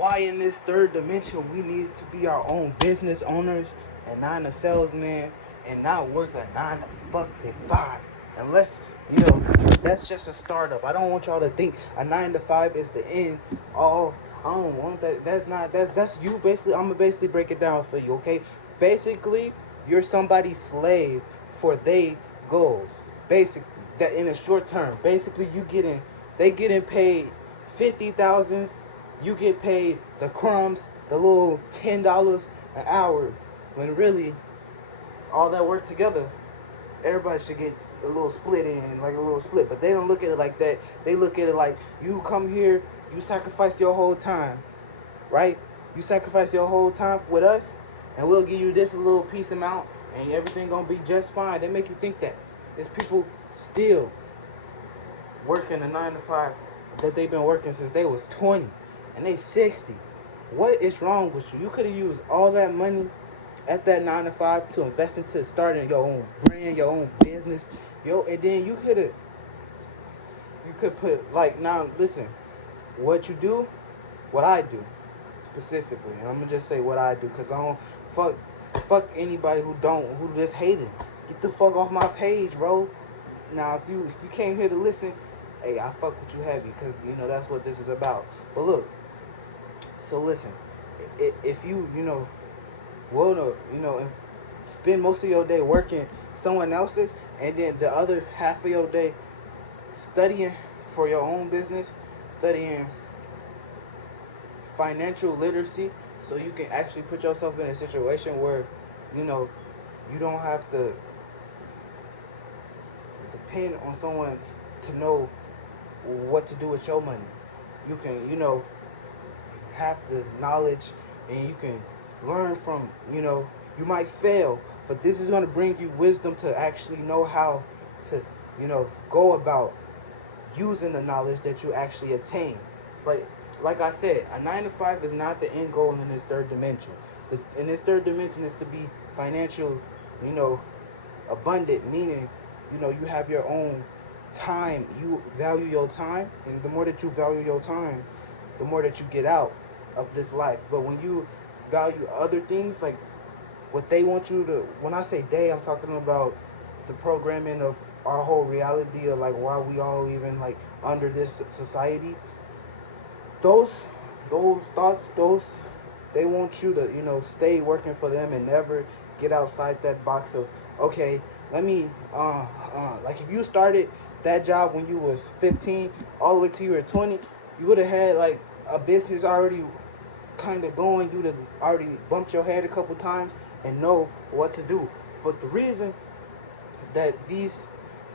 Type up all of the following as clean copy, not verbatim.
why in this third dimension we need to be our own business owners and not a salesman and not work a 9 to 5 unless that's just a startup. I don't want y'all to think a 9 to 5 is the end all. I don't want that. That's you basically. I'm gonna basically break it down for you, okay? Basically, you're somebody's slave for they goals. Basically, that in a short term. Basically, they getting paid 50,000s. You get paid the crumbs, the little $10 an hour, when really all that work together, everybody should get a little split in, like a little split. But they don't look at it like that. They look at it like you come here, you sacrifice your whole time, right? You sacrifice your whole time with us, and we'll give you this little piece amount, and everything gonna be just fine. They make you think that. There's people still working a 9 to 5 that they've been working since they was 20, and they 60. What is wrong with you? You could have used all that money at that 9 to 5 to invest into starting your own brand, your own business, and then you could put like now. Listen, what you do, what I do specifically, and I'm gonna just say what I do, cause I don't fuck anybody who just hating. Get the fuck off my page, bro. Now if you came here to listen, hey, I fuck with you heavy, cause that's what this is about. But look, so listen, if you want to spend most of your day working someone else's, and then the other half of your day studying for your own business, studying financial literacy, so you can actually put yourself in a situation where you don't have to depend on someone to know what to do with your money. You can have the knowledge, and you can learn from you might fail, but this is going to bring you wisdom to actually know how to go about using the knowledge that you actually obtain. But like I said, a 9 to 5 is not the end goal in this third dimension. In this third dimension is to be financial, abundant, meaning you have your own time. You value your time, and the more that you value your time, the more that you get out of this life. But when you value other things, like what they want you to, when I say they, I'm talking about the programming of our whole reality, of like why we all even like under this society. Those thoughts, they want you to stay working for them and never get outside that box of, okay, let me like if you started that job when you was 15 all the way till you were 20, you would have had like a business already kind of going. You'd have already bumped your head a couple times and know what to do. But the reason that these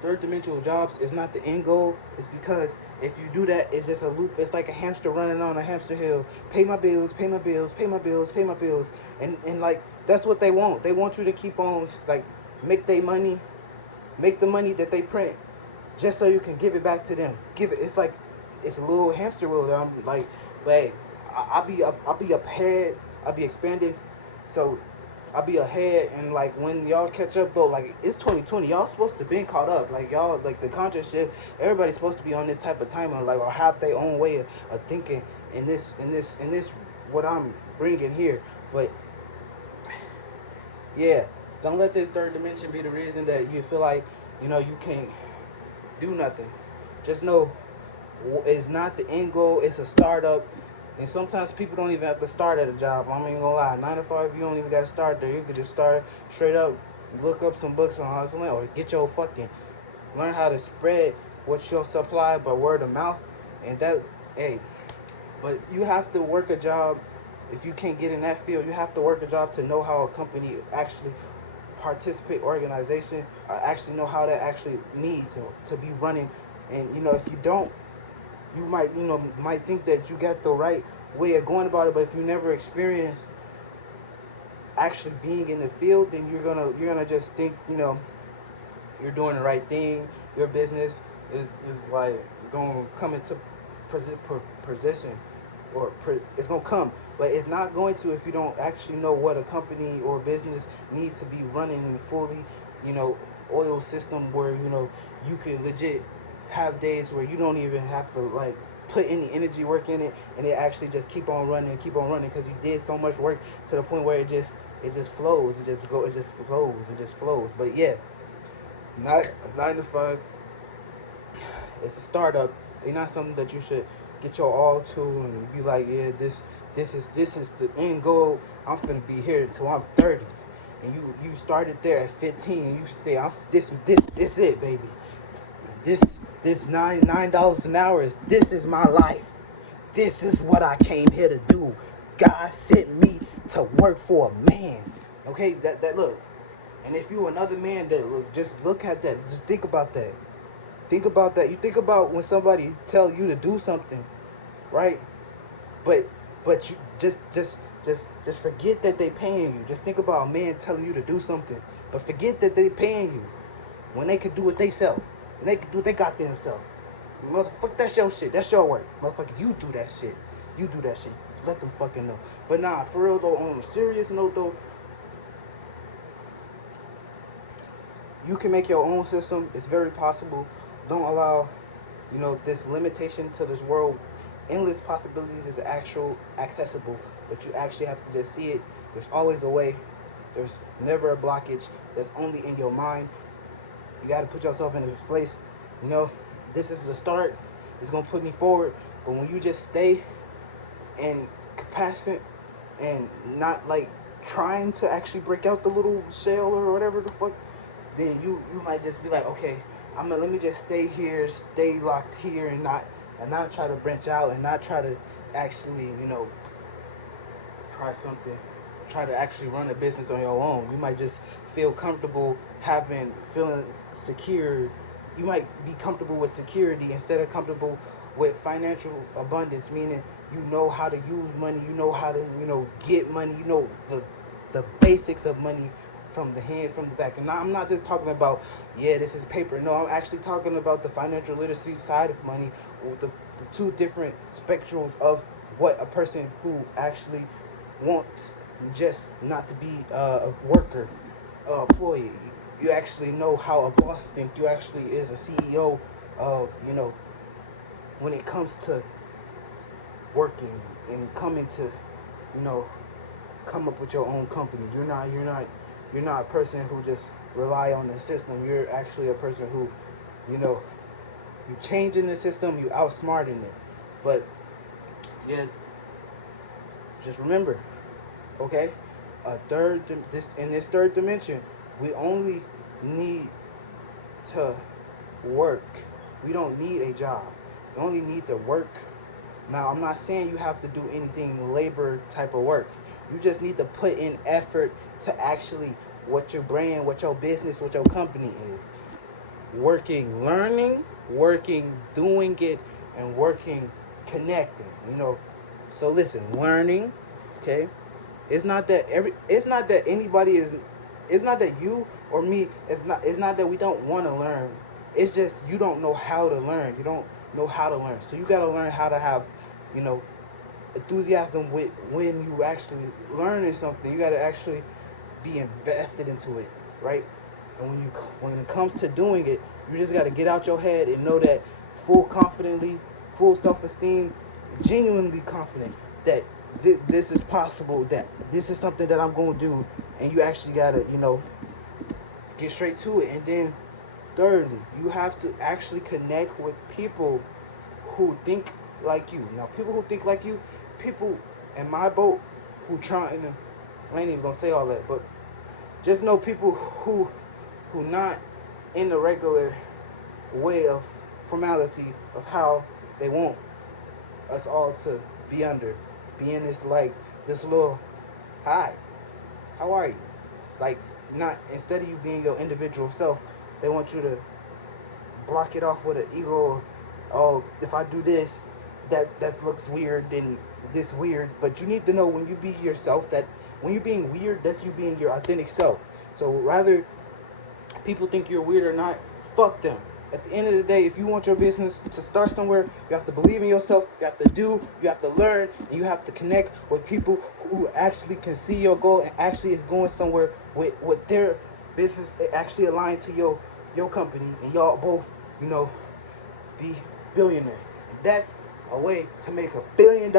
third dimensional jobs is not the end goal is because if you do that, it's just a loop. It's like a hamster running on a hamster hill. Pay my bills, pay my bills, pay my bills, pay my bills. And like that's what they want. They want you to keep on like make the money that they print just so you can give it back to them. It's like it's a little hamster wheel that I'm like, hey, I'll be ahead, I'll be expanded. So I'll be ahead, and like when y'all catch up though, like it's 2020, y'all supposed to been caught up. Like y'all, like the conscious shift, everybody's supposed to be on this type of timer, like or have their own way of thinking in this what I'm bringing here. But yeah, don't let this third dimension be the reason that you feel like you can't do nothing. Just know it's not the end goal. It's a startup. And sometimes people don't even have to start at a job. I'm not even gonna lie. 9 to 5, you don't even gotta start there. You could just start straight up, look up some books on hustling, or get your fucking learn how to spread what's your supply by word of mouth. And that, hey, but you have to work a job. If you can't get in that field, you have to work a job to know how a company actually participate, organization, actually know how that actually needs to be running. And if you don't, you might think that you got the right way of going about it, but if you never experience actually being in the field, then you're gonna just think you're doing the right thing. Your business is like gonna come into position, or it's gonna come, but it's not going to if you don't actually know what a company or business need to be running fully, oil system where you can legit have days where you don't even have to like put any energy work in it, and it actually just keep on running, because you did so much work to the point where it just flows, it just flows. But yeah, 9 to 5, it's a startup. They're not something that you should get your all to and be like, yeah, this is the end goal. I'm gonna be here until I'm 30, and you started there at 15, and you stay. This it, baby. This $9 an hour this is my life. This is what I came here to do. God sent me to work for a man. Okay, that look. And if you another man, that look, just look at that. Just think about that. Think about that. You think about when somebody tell you to do something, right? But you just forget that they paying you. Just think about a man telling you to do something, but forget that they paying you when they could do it themselves. When they could do it, they got themselves. Motherfucker, that's your shit. That's your work. Motherfucker, you do that shit. You do that shit. Let them fucking know. But nah, for real though, on a serious note though, you can make your own system. It's very possible. Don't allow, this limitation to this world. Endless possibilities is accessible, but you actually have to just see it. There's always a way. There's never a blockage. That's only in your mind. You got to put yourself in this place. This is the start. It's going to put me forward. But when you just stay and capacit and not like trying to actually break out the little shell or whatever the fuck, then you might just be like, okay, let me just stay here, stay locked here, and not try to branch out, and not try to actually, try to actually run a business on your own. You might just feel comfortable feeling secure. You might be comfortable with security instead of comfortable with financial abundance, meaning you know how to use money, you know how to, get money, the basics of money from the hand, from the back. And I'm not just talking about, this is paper. No, I'm actually talking about the financial literacy side of money, or the two different spectrums of what a person who actually wants just not to be a worker, employee. You actually know how a boss thinks. You actually is a CEO of, when it comes to working and coming to, come up with your own company. You're not a person who just rely on the system. You're actually a person who, you changing the system, you outsmarting it. But just remember, okay, in this third dimension, we only need to work. We don't need a job. We only need to work. Now, I'm not saying you have to do anything labor type of work. You just need to put in effort to actually what your brand, what your business, what your company is. Working, learning, working, doing it, and working, connecting. So listen, learning, okay? It's not that you or me, it's not that we don't want to learn. It's just you don't know how to learn. You don't know how to learn. So you got to learn how to have, enthusiasm with when you actually learning something. You got to actually be invested into it, right? And when it comes to doing it, you just got to get out your head and know that confidently, full self-esteem, genuinely confident that this is possible, that this is something that I'm going to do. And you actually got to, get straight to it. And then thirdly, you have to actually connect with people who think like you. Now, people who think like you, people in my boat who trying to, I ain't even gonna say all that, but just know people who not in the regular way of formality of how they want us all to be in this little, hi, how are you? Like, not, instead of you being your individual self, they want you to block it off with an ego of, oh, if I do this, that looks weird, then this weird. But you need to know when you be yourself, that when you're being weird, that's you being your authentic self. So rather people think you're weird or not, fuck them. At the end of the day, if you want your business to start somewhere, you have to believe in yourself, you have to learn, and you have to connect with people who actually can see your goal and actually is going somewhere with their business actually aligned to your company, and y'all both, be billionaires. And that's a way to make $1 billion.